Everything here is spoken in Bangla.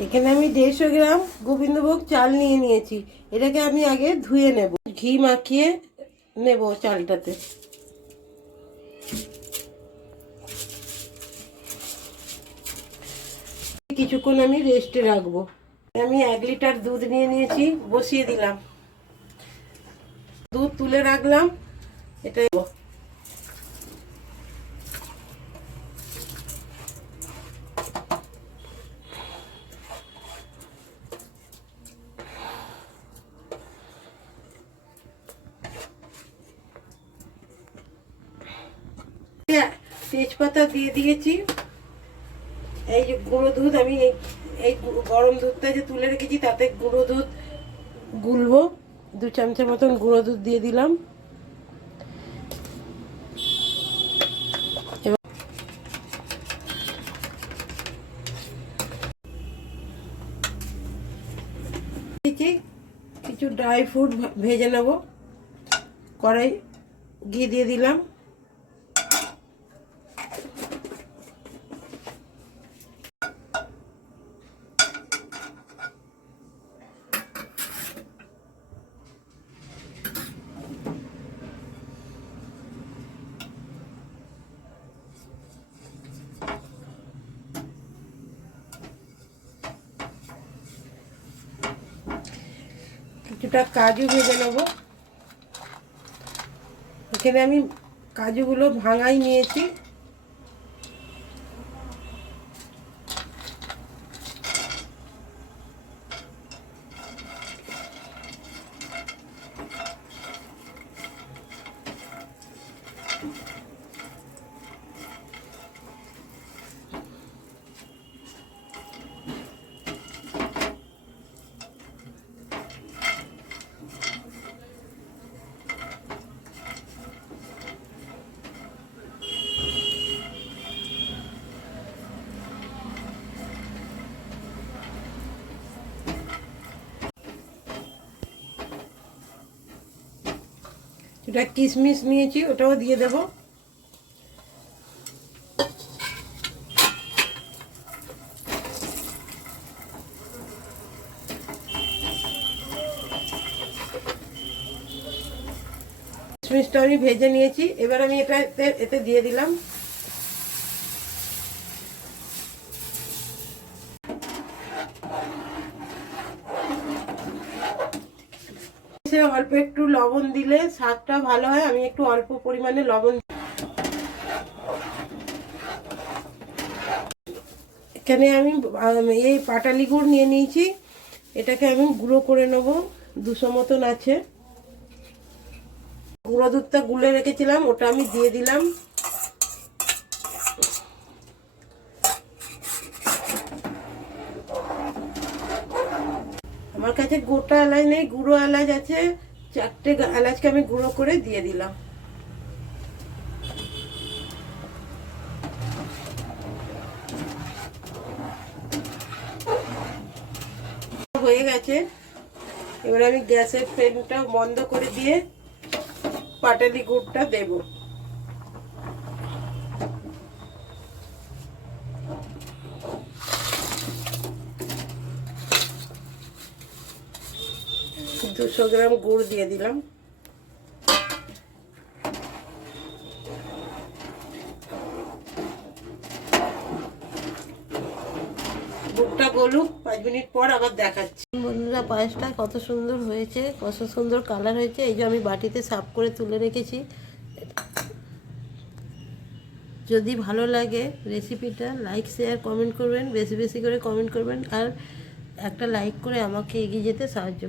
এখানে আমি 150 গ্রাম গোবিন্দভোগ চাল নিয়ে নিয়েছি। এটাকে আমি আগে ধুয়ে নেব, ঘি মাখিয়ে নেব চালটাতে। কিছুক্ষণ আমি রেস্টে রাখবো। আমি 1 লিটার দুধ নিয়ে নিয়েছি, বসিয়ে দিলাম। দুধ তুলে রাখলাম। এটা তেজপাতা দিয়ে দিয়েছি। এই যে গুঁড়ো দুধ, আমি এই গরম দুধটা যে তুলে রেখেছি তাতে গুঁড়ো দুধ গুলবো। 2 চামচের মতন গুঁড়ো দুধ দিয়ে দিলাম। কিছু ড্রাই ফ্রুট ভেজে নেব। কড়াই ঘি দিয়ে দিলাম। কিছুটা কাজু ভেজে নেব। এখানে আমি কাজুগুলো ভাঙাই নিয়েছি। এটা কিশমিশ নিয়েছি, ওটাও দিয়ে দেব। কিশমিশটা আমি ভেজে নিয়েছি, এবার আমি এটা এতে দিয়ে দিলাম। অল্প একটু লবণ দিলে স্বাদটা ভালো হয়, আমি একটু অল্প পরিমাণে লবণ। এখানে আমি এই পাটালি গুড় নিয়ে নিয়েছি, এটাকে আমি গুঁড়ো করে নেব। 200 মতন আছে। গুঁড়ো দুধটা গুলে রেখেছিলাম, ওটা আমি দিয়ে দিলাম। আমার কাছে গোটা এলাচ নেই, গুঁড়ো এলাচ আছে। 4টে এলাচকে আমি গুঁড়ো করে দিয়ে দিলাম। হয়ে গেছে। এবার আমি গ্যাসের ফ্লেমটা বন্ধ করে দিয়ে পাটালি গুড়টা দেব। দুশো গ্রাম গুড় দিয়ে দিলাম। গুড়টা গলুক, 5 মিনিট পর আবার দেখাচ্ছি। বন্ধুরা, পায়েসটা কত সুন্দর হয়েছে, কত সুন্দর কালার হয়েছে। এই যে আমি বাটিতে সার্ভ করে তুলে রেখেছি। যদি ভালো লাগে রেসিপিটা, লাইক শেয়ার কমেন্ট করবেন, বেশি বেশি করে কমেন্ট করবেন, আর একটা লাইক করে আমাকে এগিয়ে যেতে সাহায্য